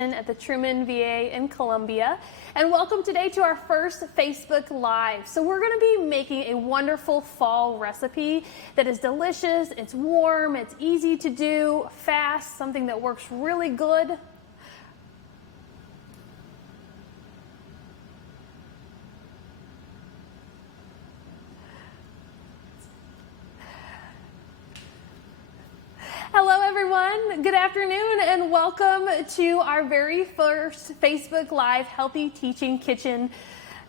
at the Truman VA in Columbia, and welcome today to our first Facebook Live. So we're going to be making a wonderful fall recipe that is delicious, it's warm, it's easy to do, fast, something that works really good. Hello everyone, good afternoon and welcome to our very first Facebook Live Healthy Teaching Kitchen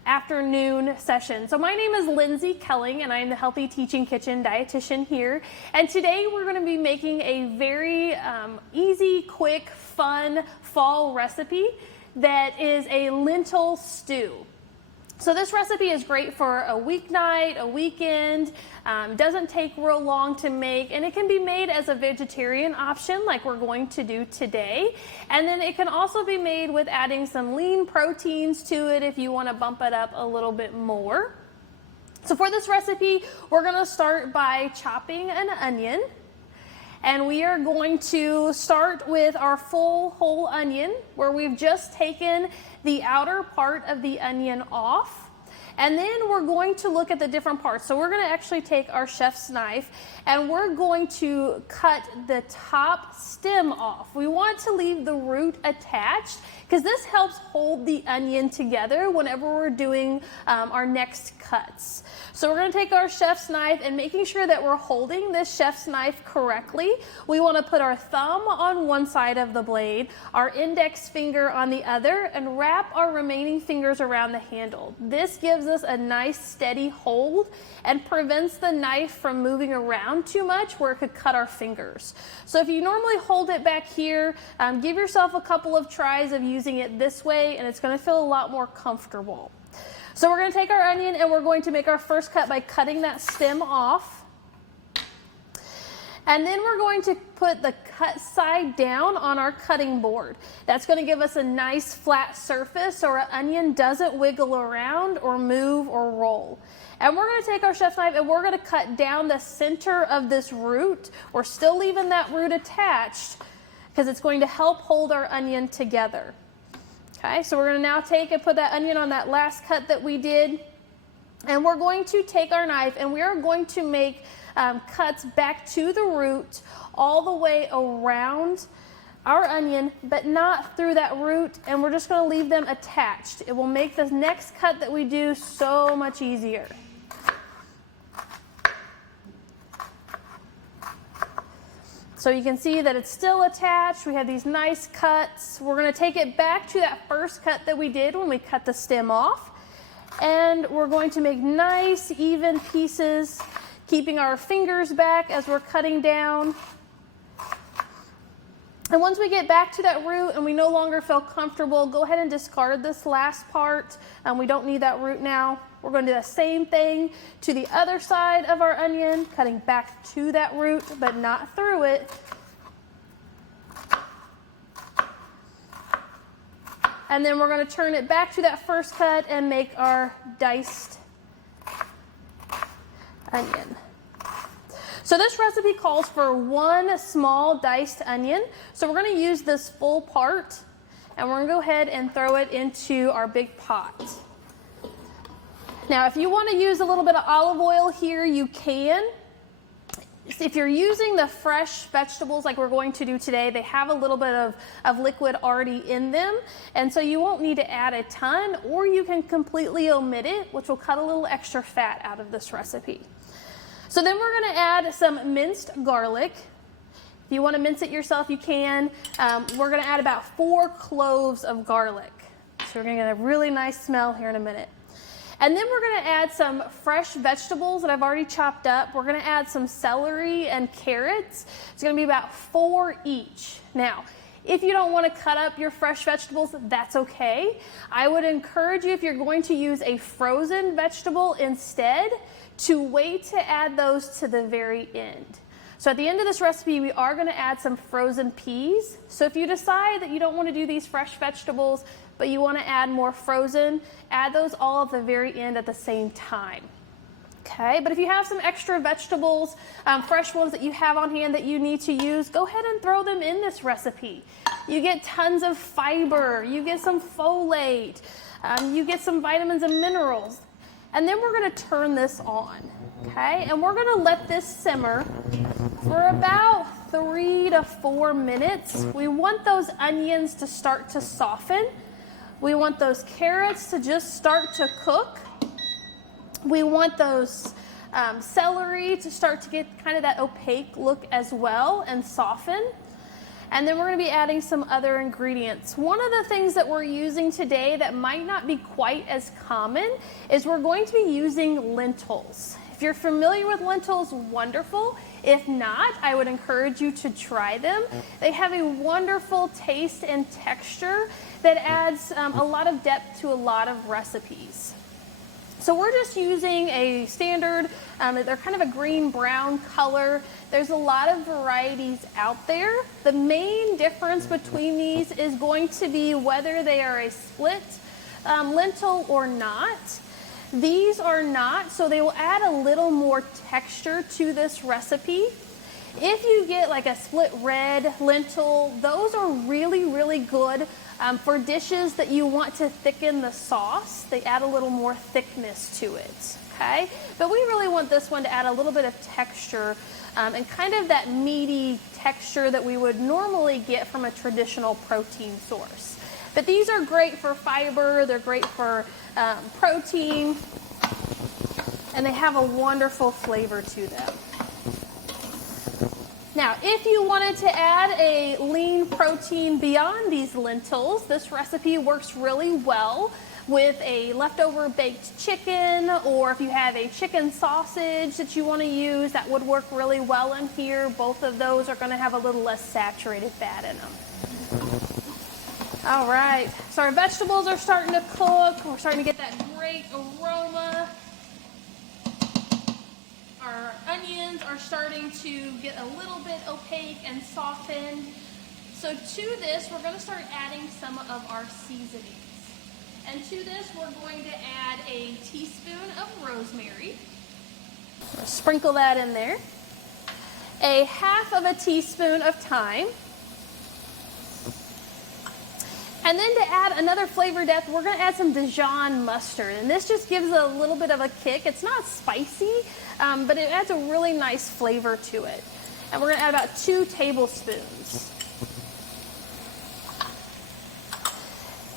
afternoon session. So my name is Lindsay Kelling and I'm the Healthy Teaching Kitchen dietitian here. And today we're going to be making a very easy, quick, fun fall recipe that is a lentil stew. So this recipe is great for a weeknight, a weekend, doesn't take real long to make, and it can be made as a vegetarian option like we're going to do today. And then it can also be made with adding some lean proteins to it if you want to bump it up a little bit more. So for this recipe, we're going to start by chopping an onion. And we are going to start with our full whole onion, where we've just taken the outer part of the onion off. And then we're going to look at the different parts. So we're going to actually take our chef's knife and we're going to cut the top stem off. We want to leave the root attached because this helps hold the onion together whenever we're doing our next cuts. So we're going to take our chef's knife and making sure that we're holding this chef's knife correctly. We want to put our thumb on one side of the blade, our index finger on the other, and wrap our remaining fingers around the handle. This gives us a nice steady hold and prevents the knife from moving around too much where it could cut our fingers. So if you normally hold it back here, give yourself a couple of tries of using it this way and it's going to feel a lot more comfortable. So we're going to take our onion and we're going to make our first cut by cutting that stem off. And then we're going to put the cut side down on our cutting board. That's going to give us a nice flat surface so our onion doesn't wiggle around or move or roll. And we're going to take our chef's knife and we're going to cut down the center of this root. We're still leaving that root attached because it's going to help hold our onion together. Okay, so we're going to now take and put that onion on that last cut that we did. And we're going to take our knife and we are going to make cuts back to the root all the way around our onion, but not through that root, and we're just going to leave them attached. It will make the next cut that we do so much easier. So you can see that it's still attached. We have these nice cuts. We're going to take it back to that first cut that we did when we cut the stem off, and we're going to make nice even pieces, keeping our fingers back as we're cutting down. And once we get back to that root and we no longer feel comfortable, go ahead and discard this last part. We don't need that root now. We're going to do the same thing to the other side of our onion, cutting back to that root, but not through it. And then we're going to turn it back to that first cut and make our diced onion. So this recipe calls for one small diced onion. So we're going to use this full part and we're going to go ahead and throw it into our big pot. Now if you want to use a little bit of olive oil here, you can. If you're using the fresh vegetables like we're going to do today, they have a little bit of liquid already in them, and so you won't need to add a ton, or you can completely omit it, which will cut a little extra fat out of this recipe. So then we're going to add some minced garlic. If you want to mince it yourself, you can. We're going to add about 4 cloves of garlic. So we're going to get a really nice smell here in a minute. And then we're going to add some fresh vegetables that I've already chopped up. We're going to add some celery and carrots. It's going to be about 4 each. Now, if you don't want to cut up your fresh vegetables, that's okay. I would encourage you, if you're going to use a frozen vegetable instead, to wait to add those to the very end. So at the end of this recipe, we are going to add some frozen peas. So if you decide that you don't want to do these fresh vegetables, but you want to add more frozen, add those all at the very end at the same time. Okay, but if you have some extra vegetables, fresh ones that you have on hand that you need to use, go ahead and throw them in this recipe. You get tons of fiber, you get some folate, you get some vitamins and minerals. And then we're gonna turn this on, okay? And we're gonna let this simmer for about 3 to 4 minutes. We want those onions to start to soften. We want those carrots to just start to cook. We want those celery to start to get kind of that opaque look as well and soften. And then we're going to be adding some other ingredients. One of the things that we're using today that might not be quite as common is we're going to be using lentils. If you're familiar with lentils, wonderful. If not, I would encourage you to try them. They have a wonderful taste and texture that adds a lot of depth to a lot of recipes. So we're just using a standard, they're kind of a green-brown color. There's a lot of varieties out there. The main difference between these is going to be whether they are a split lentil or not. These are not, so they will add a little more texture to this recipe. If you get like a split red lentil, those are really, really good for dishes that you want to thicken the sauce. They add a little more thickness to it, okay? But we really want this one to add a little bit of texture and kind of that meaty texture that we would normally get from a traditional protein source. But these are great for fiber, they're great for protein, and they have a wonderful flavor to them. Now, if you wanted to add a lean protein beyond these lentils, this recipe works really well with a leftover baked chicken, or if you have a chicken sausage that you want to use, that would work really well in here. Both of those are going to have a little less saturated fat in them. All right, so our vegetables are starting to cook. We're starting to get that great aroma. Our onions are starting to get a little bit opaque and softened. So to this, we're going to start adding some of our seasonings. And to this, we're going to add a teaspoon of rosemary. Sprinkle that in there. A half of a teaspoon of thyme. And then to add another flavor depth, we're going to add some Dijon mustard. And this just gives a little bit of a kick. It's not spicy, but it adds a really nice flavor to it. And we're going to add about 2 tablespoons.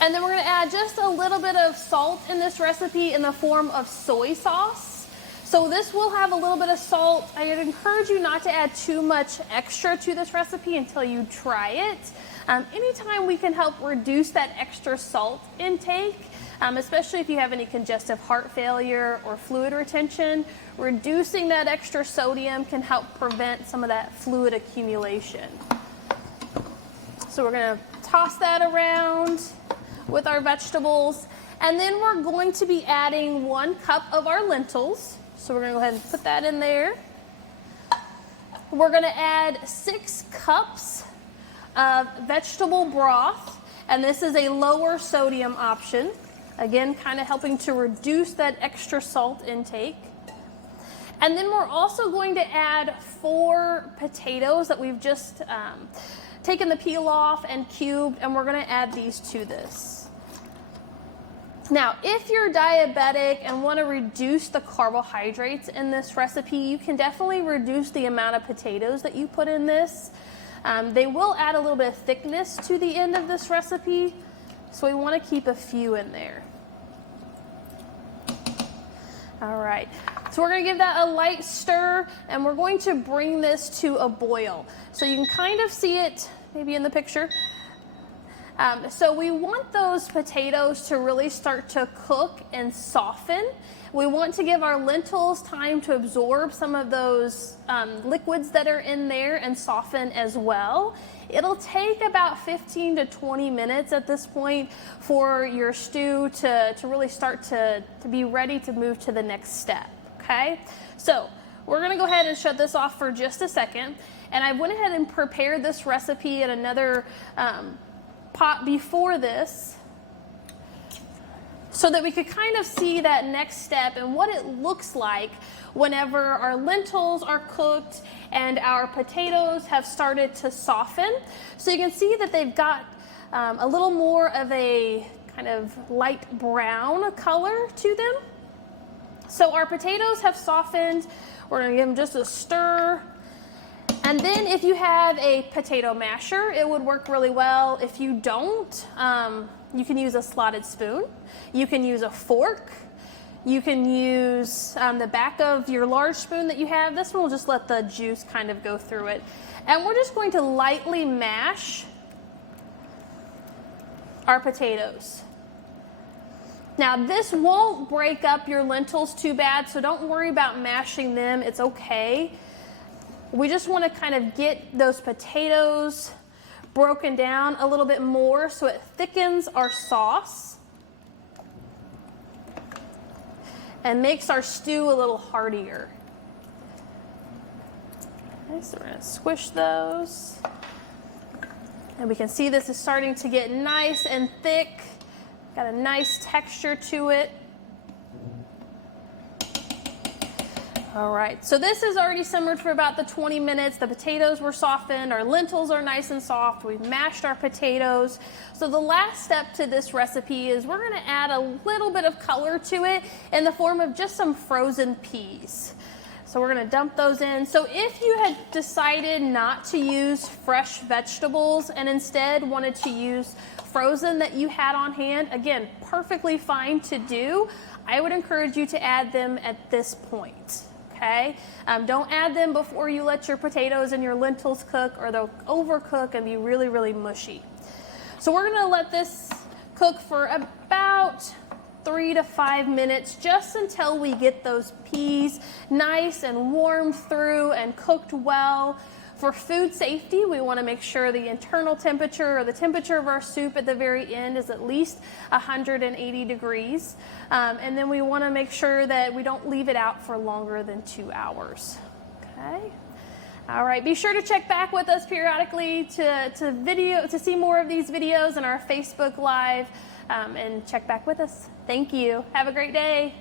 And then we're going to add just a little bit of salt in this recipe in the form of soy sauce. So this will have a little bit of salt. I would encourage you not to add too much extra to this recipe until you try it. Anytime we can help reduce that extra salt intake, especially if you have any congestive heart failure or fluid retention, reducing that extra sodium can help prevent some of that fluid accumulation. So we're going to toss that around with our vegetables, and then we're going to be adding 1 cup of our lentils. So we're going to go ahead and put that in there. We're going to add 6 cups of vegetable broth, and this is a lower sodium option. Again, kind of helping to reduce that extra salt intake. And then we're also going to add 4 potatoes that we've just taken the peel off and cubed, and we're going to add these to this. Now, if you're diabetic and want to reduce the carbohydrates in this recipe, you can definitely reduce the amount of potatoes that you put in this. They will add a little bit of thickness to the end of this recipe, so we want to keep a few in there. All right, so we're going to give that a light stir, and we're going to bring this to a boil. So you can kind of see it maybe in the picture. So we want those potatoes to really start to cook and soften. We want to give our lentils time to absorb some of those liquids that are in there and soften as well. It'll take about 15 to 20 minutes at this point for your stew to really start to be ready to move to the next step, okay? So we're gonna go ahead and shut this off for just a second. And I went ahead and prepared this recipe in another pot before this. so that we could kind of see that next step and what it looks like whenever our lentils are cooked and our potatoes have started to soften. So you can see that they've got a little more of a kind of light brown color to them. So our potatoes have softened. We're going to give them just a stir. And then if you have a potato masher, it would work really well. If you don't, you can use a slotted spoon. You can use a fork. You can use the back of your large spoon that you have. This one will just let the juice kind of go through it. And we're just going to lightly mash our potatoes. Now this won't break up your lentils too bad, so don't worry about mashing them. It's okay. We just want to kind of get those potatoes broken down a little bit more so it thickens our sauce and makes our stew a little heartier. Okay, so we're going to squish those. And we can see this is starting to get nice and thick. Got a nice texture to it. All right, so this is already simmered for about the 20 minutes. The potatoes were softened, our lentils are nice and soft. We've mashed our potatoes. So the last step to this recipe is we're gonna add a little bit of color to it in the form of just some frozen peas. So we're gonna dump those in. So if you had decided not to use fresh vegetables and instead wanted to use frozen that you had on hand, again, perfectly fine to do. I would encourage you to add them at this point, okay? Don't add them before you let your potatoes and your lentils cook, or they'll overcook and be really, really mushy. So we're gonna let this cook for about 3 to 5 minutes, just until we get those peas nice and warmed through and cooked well. For food safety, we want to make sure the internal temperature, or the temperature of our soup at the very end, is at least 180 degrees. And then we want to make sure that we don't leave it out for longer than 2 hours. Okay. All right, be sure to check back with us periodically to see more of these videos in our Facebook Live, and check back with us. Thank you. Have a great day.